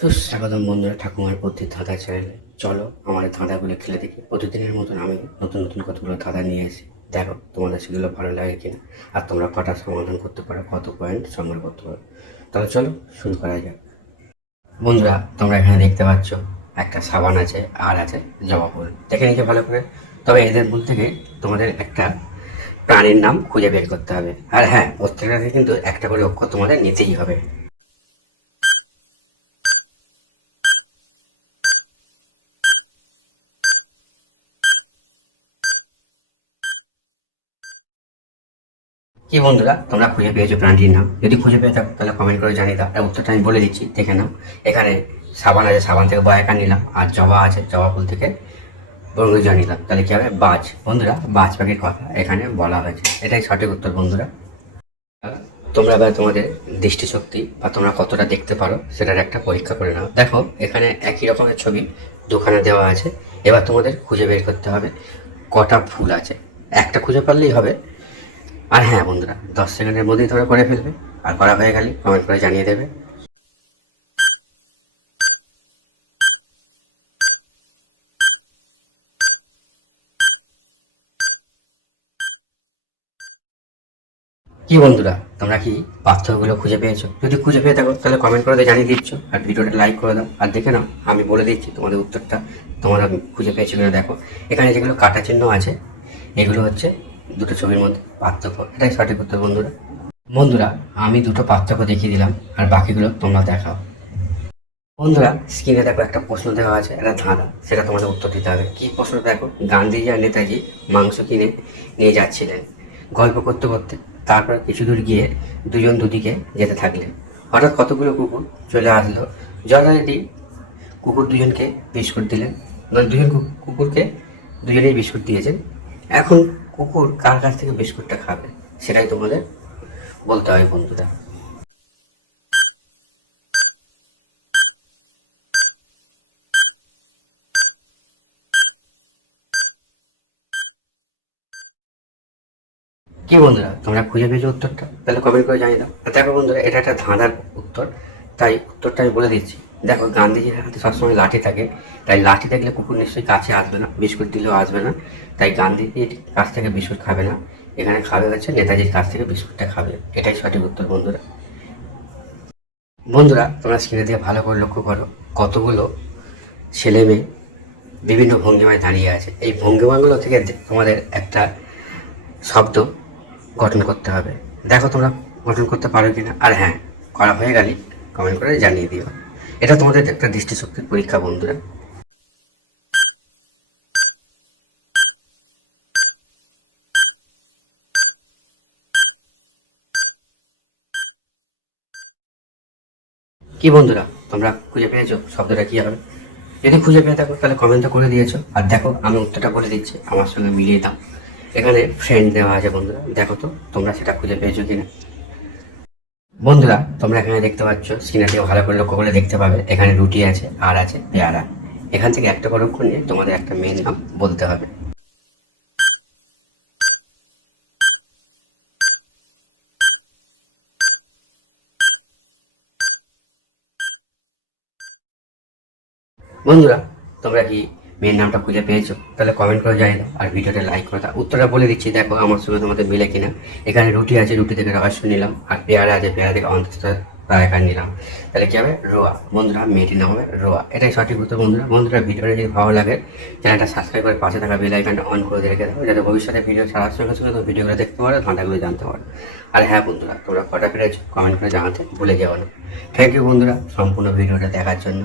সুস্বাগতম বন্ধুরা ঠাকুমার প্রতি ধাঁধা চ্যানেলে। চলো আমাদের ধাঁধাগুলো খেলে দেখি। প্রতিদিনের মতন আমি নতুন নতুন কতগুলো ধাঁধা নিয়ে এসেছি। দেখো তোমাদের সেগুলো ভালো লাগে কিনা, আর তোমরা কটা সমাধান করতে পারো, কত পয়েন্ট সংগ্রহ করতে পারো। তাহলে চলো শুরু করা যাক। বন্ধুরা তোমরা এখানে দেখতে পাচ্ছ একটা সাবান আছে আর আছে জবা ফুল। দেখে নিতে ভালো করে। তবে এদের মধ্যে থেকে তোমাদের একটা প্রাণীর নাম খুঁজে বের করতে হবে। আর হ্যাঁ, প্রত্যেকটাকে কিন্তু একটা করে অক্ষর তোমাদের নিতেই হবে। কি বন্ধুরা, তোমরা খুঁজে পেয়েছো প্রাণীটির নাম? যদি খুঁজে পেয়ে থাকো তাহলে কমেন্ট করে জানিয়ে দাও। আর উত্তরটা আমি বলে দিচ্ছি, দেখে নাও। এখানে সাবান আছে, সাবান থেকে বয়াকা নিলাম। আর জবা আছে, জবা ফুল থেকে বর্গজা নিলাম। তাহলে কি হবে? বাজ। বন্ধুরা, বাজ পাখির কথা এখানে বলা হয়েছে, এটাই সঠিক উত্তর বন্ধুরা। তোমরা এবার তোমাদের দৃষ্টিশক্তি বা তোমরা কতটা দেখতে পারো সেটার একটা পরীক্ষা করে নাও। দেখো এখানে একই রকমের ছবি দুখানে দেওয়া আছে। এবার তোমাদের খুঁজে বের করতে হবে কটা ফুল আছে। একটা খুঁজে পারলেই হবে। আর হ্যাঁ বন্ধুরা, 10 সেকেন্ডের মধ্যেই তোমরা করে ফেলবে। আর করা হয়ে গেলে কমেন্ট করে জানিয়ে দেবে। কি বন্ধুরা, তোমরা কি পার্থক্যগুলো খুঁজে পেয়েছো? যদি খুঁজে পেয়ে থাকো তাহলে কমেন্ট করে জানিয়ে দিচ্ছ, আর ভিডিওটা লাইক করে দাও। আর দেখে নাও, আমি বলে দিচ্ছি তোমাদের উত্তরটা তোমরা খুঁজে পেয়েছো কিনা। দেখো এখানে যেগুলো কাটা চিহ্ন আছে, এগুলো হচ্ছে দুটো ছবির মধ্যে পার্থক্য। এটাই সঠিক উত্তর বন্ধুরা। বন্ধুরা, আমি দুটো পার্থক্য দেখিয়ে দিলাম, আর বাকিগুলো তোমরা দেখাও। বন্ধুরা, স্ক্রিনে দেখো একটা প্রশ্ন দেওয়া আছে, একটা ধাঁধা, সেটা তোমাদের উত্তর দিতে হবে। কি প্রশ্ন দেখো? গান্ধীজি আর নেতাজি মাংস কিনে নিয়ে যাচ্ছিলেন। গল্প করতে করতে তারপর কিছু দূর গিয়ে দুজন দুদিকে যেতে থাকলেন। হঠাৎ কতগুলো কুকুর চলে আসলো। যথারীতি কুকুর দুজনকে বিস্কুট দিলেন। মানে দুজন কুকুরকে দুজনেই বিস্কুট দিয়েছেন। এখন কুকুর কার কাছ থেকে বিস্কুটটা খাবে সেটাই তোমাদের বলতে হবে বন্ধুরা। কি বন্ধুরা, তোমরা খুঁজে পেয়েছো উত্তরটা? তাহলে কমেন্ট করে জানিয়ে দাও। আর দেখো বন্ধুরা, এটা একটা ধাঁধার উত্তর, তাই উত্তরটা আমি বলে দিচ্ছি। দেখো গান্ধীজির হাতে সবসময় লাঠি থাকে, তাই লাঠি দেখলে কুকুর নিশ্চয়ই কাছে আসবে না, বিস্কুট দিলেও আসবে না। তাই গান্ধীজির কাছ থেকে বিস্কুট খাবে না, এখানে খাবে হচ্ছে নেতাজির কাছ থেকে বিস্কুটটা খাবে। এটাই সঠিক উত্তর বন্ধুরা। বন্ধুরা, তোমরা স্ক্রিনে দিয়ে ভালো করে লক্ষ্য করো, কতগুলো ছেলে মেয়ে বিভিন্ন ভঙ্গিমায় দাঁড়িয়ে আছে। এই ভঙ্গিমাগুলো থেকে তোমাদের একটা শব্দ গঠন করতে হবে। দেখো তোমরা গঠন করতে পারো কিনা। আর হ্যাঁ, করা হয়ে গেলে কমেন্ট করে জানিয়ে দিও। এটা তোমাদের একটা দৃষ্টিশক্তির পরীক্ষা বন্ধুরা। কি বন্ধুরা, তোমরা খুঁজে পেয়েছো শব্দটা কি হবে? যদি খুঁজে পেয়ে থাকো তাহলে কমেন্ট তো করে দিয়েছো। আর দেখো আমি উত্তরটা বলে দিচ্ছি, আমার সঙ্গে মিলিয়ে দাও। এখানে ফ্রেন্ড দেওয়া আছে বন্ধুরা, দেখো তো তোমরা সেটা খুঁজে পেয়েছো কিনা। বন্ধুরা, তোমরা এখানে দেখতে পাচ্ছ, স্ক্রিনটিও ভালো করে লক্ষ্য করে দেখতে পাবে, এখানে রুটি আছে আর আছে পেয়ারা। এখান থেকে একটা করে অক্ষর নিয়ে তোমাদের একটা মেন নাম বলতে হবে। বন্ধুরা, তোমরা কি মেয়ের নামটা খুঁজে পেয়েছো? তাহলে কমেন্ট করে জানিয়ে দাও, আর ভিডিওটা লাইক করে দাও। উত্তরটা বলে দিচ্ছি, দেখো আমার সঙ্গে তোমাদের মিলে কিনা। এখানে রুটি আছে, রুটি থেকে রহস্য নিলাম। আর পেয়ারা আছে, পেয়ারা থেকে অন্তস্থ এখানে নিলাম। তাহলে কি হবে? রোয়া। বন্ধুরা, মেয়েটির নাম হবে রোয়া। এটাই সঠিক উত্তর বন্ধুরা। বন্ধুরা, ভিডিওটা যদি ভালো লাগে চ্যানেলটা সাবস্ক্রাইব করে পাশে থাকা বেল আইকনটা অন করে দিয়ে রেখে দাও, যাতে ভবিষ্যতে ভিডিও ছাড়ার সঙ্গে সঙ্গে তো ভিডিওগুলো দেখতে পারো, ধাঁধাগুলো জানতে পারো। আর হ্যাঁ বন্ধুরা, তোমরা কটা পেরেছো কমেন্ট করে জানাতে ভুলে যাও না। থ্যাংক ইউ বন্ধুরা সম্পূর্ণ ভিডিওটা দেখার জন্য।